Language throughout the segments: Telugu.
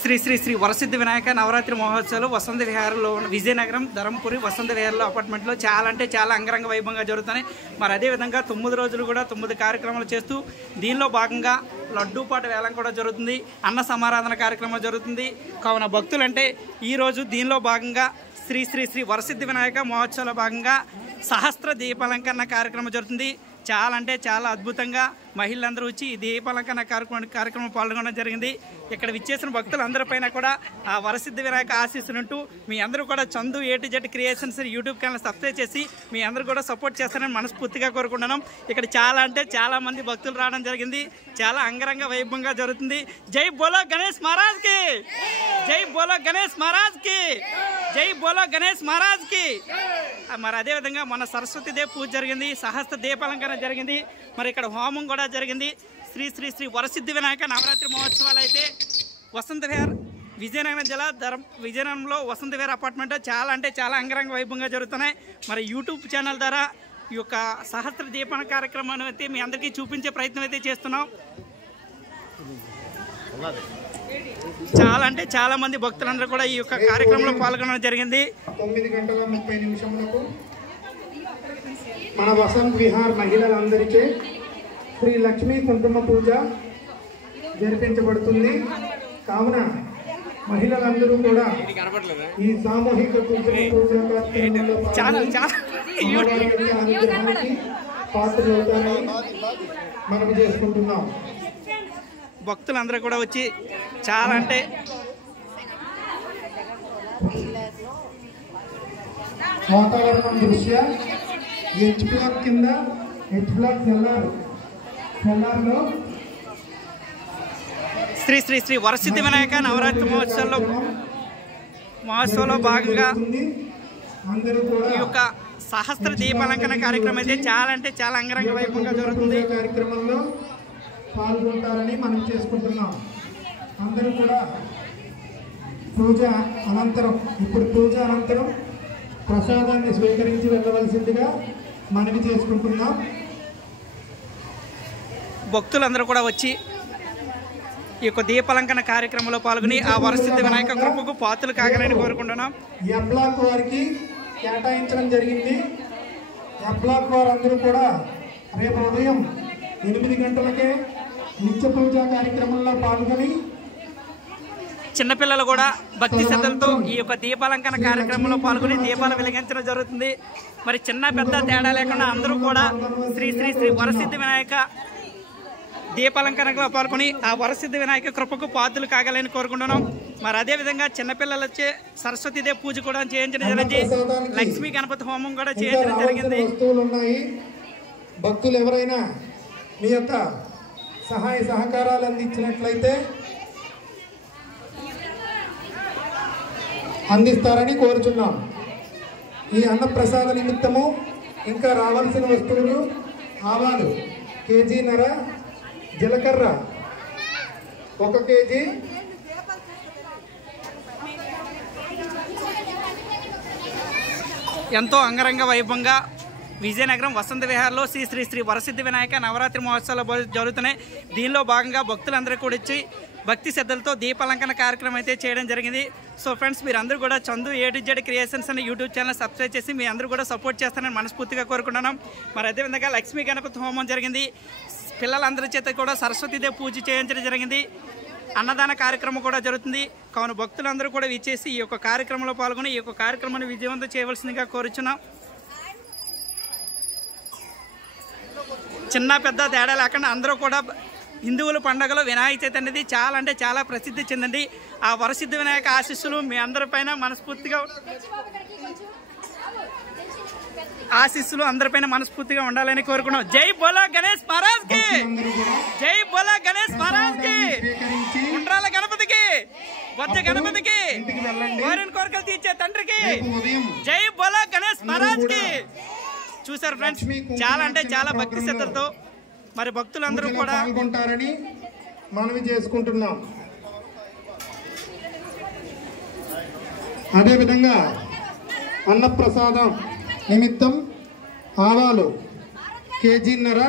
శ్రీ శ్రీ శ్రీ వరసిద్ధి వినాయక నవరాత్రి మహోత్సవాలు వసంత విహారంలో ఉన్న విజయనగరం ధరంపురి వసంత విహారంలో అపార్ట్మెంట్లో చాలా అంటే చాలా అంగరంగ వైభవంగా జరుగుతున్నాయి. మరి అదేవిధంగా 9 రోజులు కూడా 9 కార్యక్రమాలు చేస్తూ దీనిలో భాగంగా లడ్డూపాట వేలం కూడా జరుగుతుంది, అన్న సమారాధన కార్యక్రమం జరుగుతుంది. కావున భక్తులంటే ఈరోజు దీనిలో భాగంగా శ్రీ శ్రీ శ్రీ వరసిద్ధి వినాయక మహోత్సవంలో భాగంగా సహస్ర దీపాలంకరణ కార్యక్రమం జరుగుతుంది. చాలా అంటే చాలా అద్భుతంగా మహిళలందరూ వచ్చి ఈ దీపాలంకరణ కార్యక్రమం పాల్గొనడం జరిగింది. ఇక్కడ విచ్చేసిన భక్తులందరిపైన కూడా ఆ వరసిద్ధి వినాయక ఆశీస్సులుంటూ మీ అందరూ కూడా Chandu A-to-Z creations YouTube channel subscribe చేసి మీ అందరూ కూడా సపోర్ట్ చేస్తారని మనస్ఫూర్తిగా కోరుకుంటున్నాం. ఇక్కడ చాలా అంటే చాలా మంది భక్తులు రావడం జరిగింది. చాలా అంగరంగ వైభవంగా జరుగుతుంది. జై బోలో గణేష్ మహారాజ్ కి, జై బోలో గణేష్ మహారాజ్ కి, జై బోలో గణేష్ మహారాజ్ కి. మరి అదేవిధంగా మన సరస్వతీదేవి పూజ జరిగింది, సహస్ర దీపాలంకరణ జరిగింది, మరి ఇక్కడ హోమం కూడా జరిగింది. శ్రీ శ్రీ శ్రీ వరసిద్ధి వినాయక నవరాత్రి మహోత్సవాలు అయితే వసంత విహార్ విజయనగరం జిల్లా విజయనగరంలో వసంత విహార్ అపార్ట్మెంట్ చాలా అంటే చాలా అంగరంగ వైభవంగా జరుగుతున్నాయి. మరి యూట్యూబ్ ఛానల్ ద్వారా ఈ యొక్క సహస్ర దీపన కార్యక్రమాన్ని అయితే మీ అందరికీ చూపించే ప్రయత్నం అయితే చేస్తున్నాం. చాలా అంటే చాలా మంది భక్తులందరూ కూడా ఈ యొక్క కార్యక్రమంలో పాల్గొనడం జరిగింది. 9:30 మన వసంత్ విహార్ మహిళలందరికీ శ్రీ లక్ష్మీ కుంకుమ పూజ జరిపించబడుతుంది. కావున మహిళలందరూ కూడా ఈ సామూహిక పాత్రలవుతారని మనం చేసుకుంటున్నాం. భక్తులందరూ కూడా వచ్చి చాలా అంటే వాతావరణం దృష్ట్యా హెచ్ బ్లాక్ కింద హెచ్ బ్లాక్ సెల్లార్లో శ్రీ శ్రీ శ్రీ వరసిద్ధి వినాయక నవరాత్రి మహోత్సవంలో భాగంగా ఈ యొక్క సహస్ర దీపాలంకరణ కార్యక్రమం అయితే చాలా అంటే చాలా అంగరంగ వైభవంగా జరుగుతుంది. కార్యక్రమంలో పాల్గొంటారని మనం చేసుకుంటున్నాం. అందరూ కూడా పూజ అనంతరం ప్రసాదాన్ని స్వీకరించి వెళ్ళవలసిందిగా మనవి చేసుకుంటున్నాం. భక్తులందరూ కూడా వచ్చి ఈ యొక్క దీపాలంకరణ కార్యక్రమంలో పాల్గొని ఆ వరసిద్ధి వినాయక కృపకు పాత్రలు కాగలని కోరుకుంటున్నాం. ఎం బ్లాక్ వారికి కేటాయించడం జరిగింది. ఎం బ్లాక్ వారందరూ కూడా రేపు ఉదయం 8 గంటలకే నిత్య పూజా కార్యక్రమంలో పాల్గొని చిన్నపిల్లలు కూడా భక్తి శ్రద్ధలతో ఈ యొక్క దీపాలంకరణ కార్యక్రమంలో పాల్గొని దీపాలు వెలిగించడం జరుగుతుంది. మరి చిన్న పెద్ద తేడా లేకుండా అందరూ కూడా శ్రీ శ్రీ శ్రీ వరసిద్ధి వినాయక దీపాలంకరణలో పాల్గొని ఆ వరసిద్ధి వినాయక కృపకు పాత్రలు కాగలని కోరుకుంటున్నాం. మరి అదేవిధంగా చిన్నపిల్లలు వచ్చే సరస్వతీదేవి పూజ కూడా చేయించడం జరిగింది. లక్ష్మీ గణపతి హోమం కూడా చేయించడం జరిగింది. భక్తులు ఎవరైనా మీ యొక్క సహాయ సహకారాలు అందించినట్లయితే అందిస్తారని కోరుచున్నాం. ఈ అన్నప్రసాద నిమిత్తము ఇంకా రావాల్సిన వస్తువులు ఆవాలు కేజీన్నర, జీలకర్ర 1 కేజీ, ఎంతో అంగరంగ వైభవంగా విజయనగరం వసంత విహార్లో శ్రీ శ్రీ శ్రీ వరసిద్ధి వినాయక నవరాత్రి మహోత్సవాలు జరుగుతున్నాయి. దీనిలో భాగంగా భక్తులందరూ కూడా వచ్చి భక్తి శ్రద్ధలతో దీపాలంకరణ కార్యక్రమం అయితే చేయడం జరిగింది. సో ఫ్రెండ్స్, మీరందరూ కూడా చందు A-to-Z క్రియేషన్స్ అనే యూట్యూబ్ ఛానల్ సబ్స్క్రైబ్ చేసి మీ అందరూ కూడా సపోర్ట్ చేస్తారని మనస్ఫూర్తిగా కోరుకుంటున్నాం. మరి అదేవిధంగా లక్ష్మీ గణపతి హోమం జరిగింది. పిల్లలందరి చేత కూడా సరస్వతీదేవి పూజ చేయించడం జరిగింది. అన్నదాన కార్యక్రమం కూడా జరుగుతుంది. కావున భక్తులందరూ కూడా విచ్చేసి ఈ యొక్క కార్యక్రమంలో పాల్గొని ఈ యొక్క కార్యక్రమాన్ని విజయవంతం చేయవలసిందిగా కోరుచున్నాం. చిన్న పెద్ద తేడా లేకుండా అందరూ కూడా హిందువుల పండుగలో వినాయక చవితి అనేది చాలా అంటే చాలా ప్రసిద్ధి చెందింది. ఆ వరసిద్ధి వినాయక ఆశీస్సులు మీ అందరిపైన మనస్ఫూర్తిగా ఉండాలని కోరుకున్నాం. జై బోలో గణేష్ మహారాజ్ కి, జై బోలో గణేష్ మహారాజ్ కి, ఉండ్రాల గణపతికి, బొజ్జ గణపతికి, కోరిన కోరికలు తీర్చే తండ్రికి జై బోలో గణేష్ మహారాజ్ కి. చూసారు ఫ్రెండ్స్, చాలా అంటే చాలా భక్తి శ్రద్ధలతో మరి భక్తులందరూ కూడా పాల్గొంటారని మనవి చేసుకుంటున్నాం. అదేవిధంగా అన్నప్రసాదం నిమిత్తం ఆవాలు కేజీన్నర,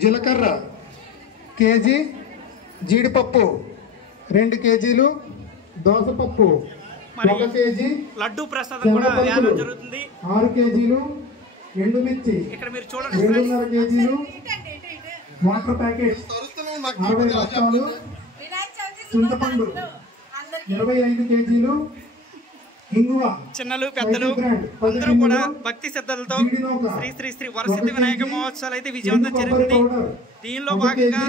జీలకర్ర కేజీ, జీడిపప్పు 2 కేజీలు, దోసపప్పు 1 కేజీ, లడ్డు ప్రసాదం కూడా వేయడం జరుగుతుంది. 6 కేజీలు, ఎండుమిర్చి ఇక్కడ మీరు చూడండి 2.5 కేజీలు, వాటర్ ప్యాకెట్ 60 బస్తాలు, చింతపండు 25 కేజీలు, ఇంగువ, చిన్నలు పెద్దలు అందరూ కూడా భక్తి శ్రద్ధలతో శ్రీ శ్రీ శ్రీ వరసిద్ధి వినాయక మహోత్సవాలు అయితే విజయవంతం జరిగింది. దీనిలో భాగంగా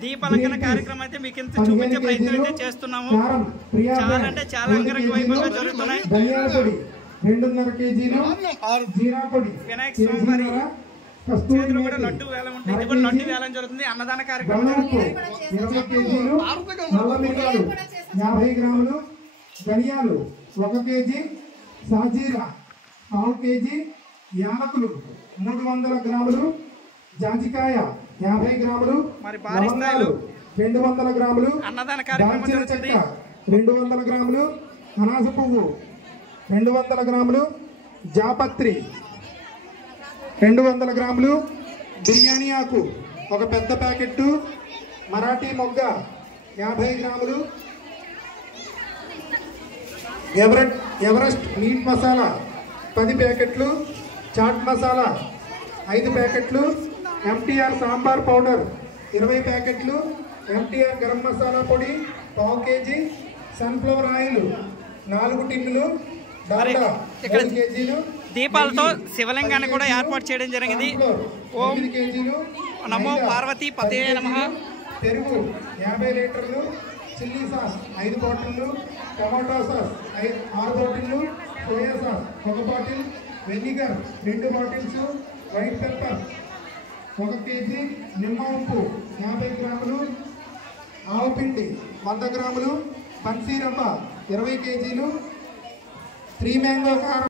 దీపాలంకరణ కార్యక్రమం అయితే మీకు ఇంత చూపించే ప్రయత్నం అయితే చేస్తున్నాము. చాలా అంటే చాలా అంగరంగ వైభవంగా జరుగుతున్నాయి. వినాయక స్వామి వారి చేతులు కూడా లడ్డు వేలం ఉంటుంది. ఇది కూడా లడ్డు వేలం జరుగుతుంది. అన్నదాన కార్యక్రమం జరుగుతుంది. 50 గ్రాములు, ధనియాలు 1 కేజీ, సాజీరా 1/2 కేజీ, యాలకులు 300 గ్రాములు, జాజికాయ 50 గ్రాములు, మరి భారీ స్థాయిలో 200 గ్రాములు, అన్నదాన కార్యక్రమం జరుగుతుంది. 200 గ్రాములు, అనాస పువ్వు 200 గ్రాములు, జాపత్రి 200 గ్రాములు, బిర్యానీ ఆకు 1 పెద్ద ప్యాకెట్టు, మరాఠీ మొగ్గ 50 గ్రాములు, ఎవరెస్ట్ మీట్ మసాలా 10 ప్యాకెట్లు, చాట్ మసాలా 5 ప్యాకెట్లు, ఎంటీఆర్ సాంబార్ పౌడర్ 20 ప్యాకెట్లు, ఎంటీఆర్ గరం మసాలా పొడి 1/2 కేజీ, సన్ఫ్లవర్ ఆయిల్ 4 టిన్నులు, డాల్డా 5 కేజీలు, దీపాలతో శివలింగాన్ని కూడా ఏర్పాటు చేయడం జరిగింది. ఓం నమో పార్వతీ పతే నమః. పెరుగు 50 లీటర్లు, చిల్లీ సాస్ 5 బాటిళ్ళు, టమాటో సాస్ 6 బాటిళ్ళు, soya sauce 1 bottle, vinegar 2 bottles, white pepper 1 KG, నిమ్మ ఉప్పు 50 గ్రాములు, ఆవు పిండి 100 గ్రాములు, బన్సీ రవ్వ 20 కేజీలు, 3 మ్యాంగో కారం